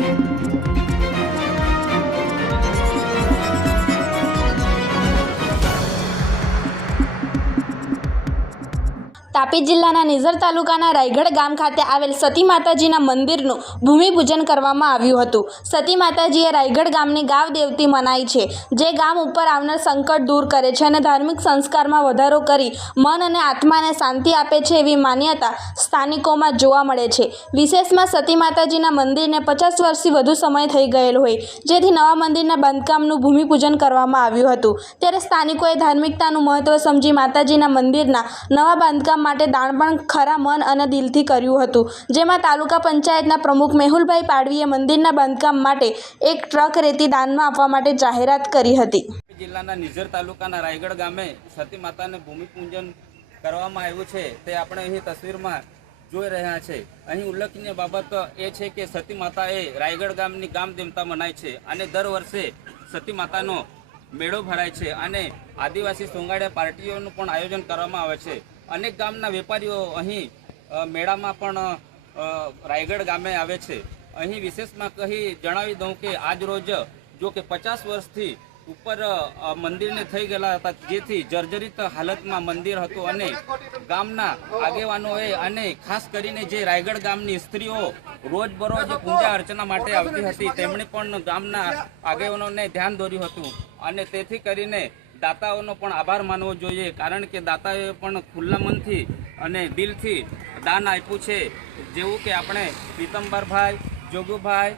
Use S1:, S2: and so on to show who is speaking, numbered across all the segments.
S1: Thank you. Tapi જિલ્લાના નિઝર તાલુકાના રાયગઢ ગામ ખાતે આવેલ સતી માતાજીના મંદિરનું ભૂમિપૂજન કરવામાં આવ્યું હતું. સતી માતાજીએ રાયગઢ ગામની ગાવ દેવતી મનાય છે. જે ગામ ઉપર આવનાર સંકટ દૂર કરે છે અને ધાર્મિક સંસ્કારમાં વધારો કરી મન અને આત્માને શાંતિ આપે છે એવી માન્યતા સ્થાનિકોમાં જોવા મળે છે. વિશેષમાં સતી માતાજીના મંદિરને પચાસ વર્ષથી વધુ સમય થઈ ગયેલ હોય. જેથી નવા મંદિરના બાંધકામનું ભૂમિપૂજન કરવામાં આવ્યું હતું. ત્યારે સ્થાનિકોએ ધાર્મિકતાનું મહત્વ સમજી માતાજીના મંદિરના નવા બાંધકામ માટે દાન પણ ખરા મન અને દિલથી કર્યું હતું. જેમાં તાલુકા પંચાયતના પ્રમુખ મેહુલભાઈ પાડવીએ મંદિરના બાંધકામ માટે એક ટ્રક રેતી દાનમાં આપવા માટે જાહેરાત કરી હતી.
S2: જિલ્લાના નિઝર તાલુકાના રાયગઢ ગામે સતી માતાને ભૂમિપૂજન કરવામાં આવ્યું છે. તે આપણે અહીં તસવીરમાં જોઈ રહ્યા છે. અહીં ઉલ્લેખનીય બાબત એ છે કે સતી માતા એ રાયગઢ ગામની ગામ દેવતા મનાય છે અને દર વર્ષે સતી માતાનો મેળો ભરાય છે અને આદિવાસી સોંગાડિયા પાર્ટીઓનું પણ આયોજન કરવામાં આવે છે. અનેક ગામના વેપારીઓ અહીં મેળામાં પણ રાયગઢ ગામે આવે છે. અહીં વિશેષમાં કહી જણાવી દઉં કે આજ રોજ, જો કે પચાસ વર્ષથી ઉપર મંદિરને થઈ ગયેલા હતા, જેથી જર્જરિત હાલતમાં મંદિર હતું અને ગામના આગેવાનોએ અને ખાસ કરીને જે રાયગઢ ગામની સ્ત્રીઓ રોજબરોજ પૂજા અર્ચના માટે આવતી હતી, તેમણે પણ ગામના આગેવાનોને ધ્યાન દોર્યું હતું. અને તેથી કરીને દાતાઓનો પણ આભાર માનવો જોઈએ, કારણ કે દાતાઓએ પણ ખુલ્લા મનથી અને દિલથી દાન આપ્યું છે. જેવું કે આપણે પીતંબરભાઈ, જોગુભાઈ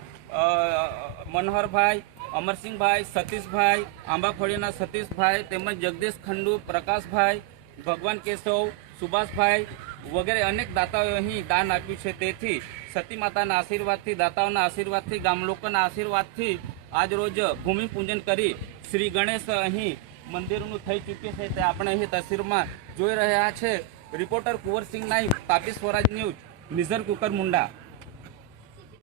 S2: મનોહરભાઈ, અમરસિંહભાઈ, સતીશભાઈ આંબાફળીના સતીશભાઈ, તેમજ જગદીશ ખંડુ, પ્રકાશભાઈ, ભગવાન કેશવ, સુભાષભાઈ વગેરે અનેક દાતાઓએ અહીં દાન આપ્યું છે. તેથી સતી માતાના આશીર્વાદથી, દાતાઓના આશીર્વાદથી ગામ લોકોના આશીર્વાદથી આજ રોજ ભૂમિપૂજન કરી શ્રી ગણેશ અહીં મંદિરનું થઈ ચૂક્યું છે તે આપણે અહીં તસવીરમાં જોઈ રહ્યા છે. Reporter Kunvarsinh Naik Tapi Swaraj news, Nizar Kukarmunda.